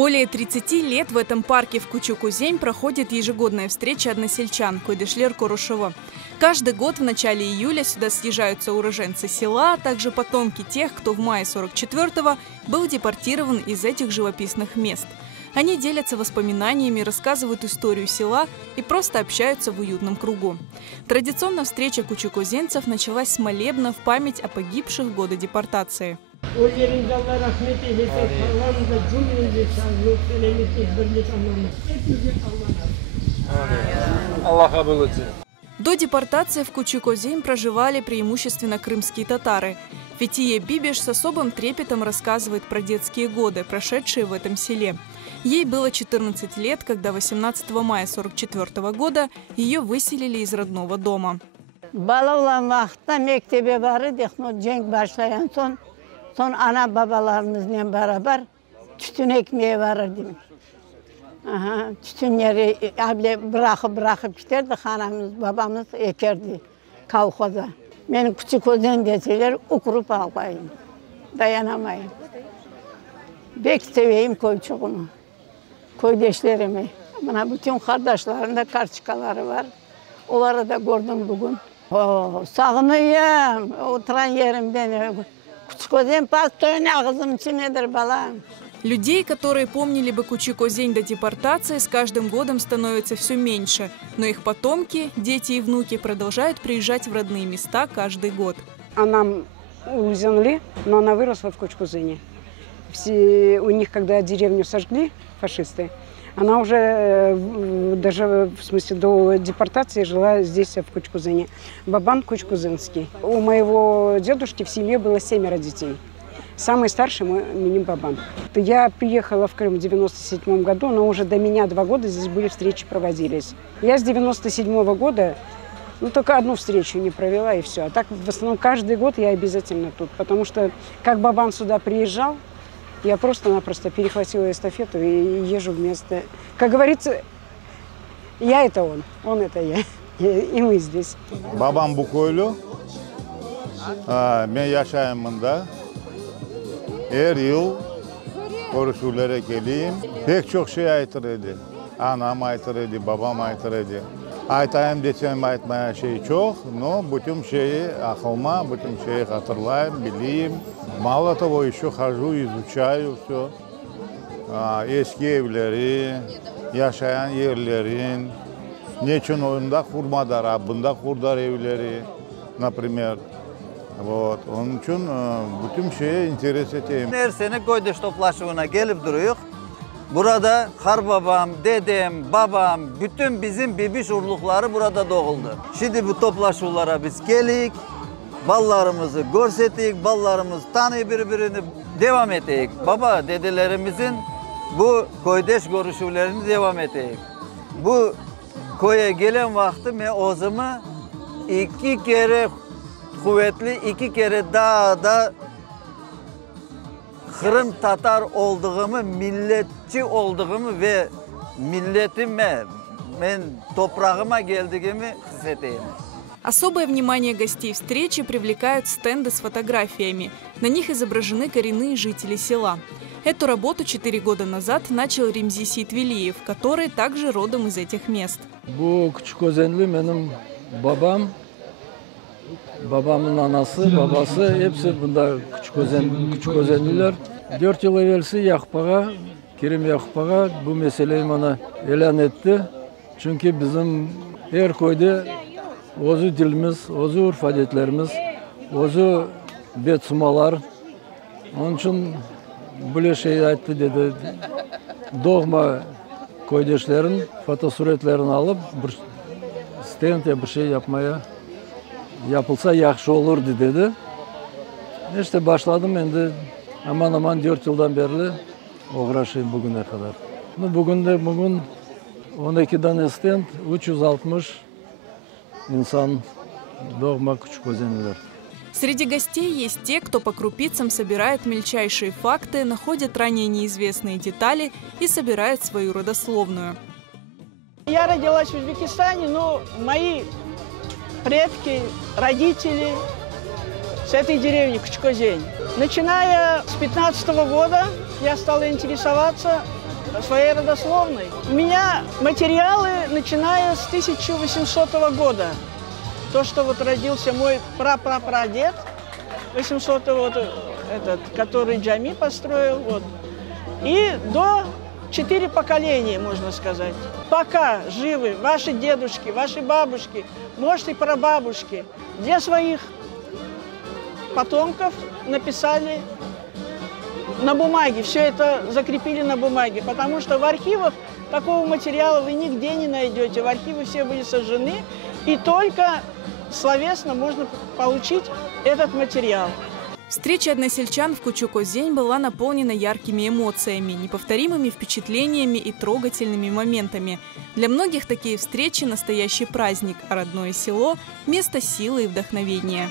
Более 30 лет в этом парке в Кучук-Узень проходит ежегодная встреча односельчан Койдышлер-Корушева. Каждый год в начале июля сюда съезжаются уроженцы села, а также потомки тех, кто в мае 44-го был депортирован из этих живописных мест. Они делятся воспоминаниями, рассказывают историю села и просто общаются в уютном кругу. Традиционно встреча кучук-узенцев началась с молебна в память о погибших в годы депортации. До депортации в Кучук-Узень проживали преимущественно крымские татары. Фетия Бибиш с особым трепетом рассказывает про детские годы, прошедшие в этом селе. Ей было 14 лет, когда 18 мая 1944 года ее выселили из родного дома. Son ana babalarımızla beraber tütün ekmeği verirdim. Tütünleri abla bırakıp giderdi, hanımız, babamız ekerdi kavkoza. Beni küçük ozen deseler okurup ağlayayım, dayanamayayım. Bek seveyim koyçuğunu, koydeşlerimi. Bana bütün kardeşlerim de karşıkaları var. Onları da gördüm bugün. Sağınıyım, oturan yerimden. Людей, которые помнили бы Кучук-Узень до депортации, с каждым годом становится все меньше. Но их потомки, дети и внуки продолжают приезжать в родные места каждый год. Она у земли, но она выросла в Кучук-Узене. У них, когда деревню сожгли фашисты, она уже даже в смысле до депортации жила здесь, в Кучук-Узене. Бабан Кучук-Узенский. У моего дедушки в семье было 7 детей. Самый старший мой Миним Бабан. Я приехала в Крым в 1997 году, но уже до меня 2 года здесь были встречи, проводились. Я с 1997 года только одну встречу не провела и все. А так в основном каждый год я обязательно тут, потому что как Бабан сюда приезжал, я просто-напросто перехватила эстафету и езжу вместо... Как говорится, я это он это я. И мы здесь. Babam bu koylu. Ben yaşayımında her yıl Koruşulara geleyim. Pek çok şey aytırdı. Anam aytırdı, babam aytırdı. Aytayım desem aytmaya şey çok, но bütün şeyi aklıma, bütün şeyi hatırlayayım, bileyim. Мало того, еще хожу, изучаю все. Eski evleri, yaşayan yerlerin, niçin onda kurmadılar, bunda kurdular evleri, например. Вот. Onun için bütün şeye interes edeyim. Her sene Koydeş toplaşımına gelip duruyor. Burada Harbabam, dedem, babam, bütün bizim bibiş urlukları burada doğuldu. Şimdi bu toplaşmalara biz gelik, ballarımızı görsetik, ballarımız tanı birbirini devam etek. Baba, dedelerimizin bu Koydeş görüşülerini devam etek. Bu koya gelen vakti ben ozımı 2 kere kuvvetli, 2 kere dağda Kırım Tatar olduğumu, milletçi olduğumu ve milletime, ben toprağıma geldiğimi hissedeyim. Особое внимание гостей встречи привлекают стенды с фотографиями. На них изображены коренные жители села. Эту работу 4 года назад начал Ремзи Сейтвелиев, который также родом из этих мест. Bu Küçük-Özenli benim babam, babamın anası, babası hepsi bunda Küçük-Özenliler. 4 yıl evvelsi Yakup'a, Kerim Yakup'a bu meseleyi bana ilan etti. Çünkü bizim her köyde ozu dilimiz, ozu urf adetlerimiz, ozu betsumalar. Onun için böyle şey aytты dedi. Doğma köydeşlerin fotosuretlerini alıp bir stend ya bir şey yapmaya yapılsa yaxşı olurdu dedi. İşte başladım endi aman 4 yıldan beri uğraşayım bugüne kadar. Bugün 12 tane stend, 360 insan doğma Küçük-Özenliler. Среди гостей есть те, кто по крупицам собирает мельчайшие факты, находит ранее неизвестные детали и собирает свою родословную. Я родилась в Узбекистане, но мои предки, родители с этой деревни Кучук-Узень. Начиная с 15-го года я стала интересоваться своей родословной. У меня материалы, начиная с 1800 года. То, что вот родился мой прапрапрадед, 800-го, вот этот, который джами построил, вот. И до 4 поколения, можно сказать. Пока живы ваши дедушки, ваши бабушки, может и прабабушки, для своих потомков написали на бумаге, все это закрепили на бумаге, потому что в архивах такого материала вы нигде не найдете. В архивы все были сожжены, и только словесно можно получить этот материал. Встреча односельчан в Кучук-Озень была наполнена яркими эмоциями, неповторимыми впечатлениями и трогательными моментами. Для многих такие встречи – настоящий праздник, а родное село – место силы и вдохновения.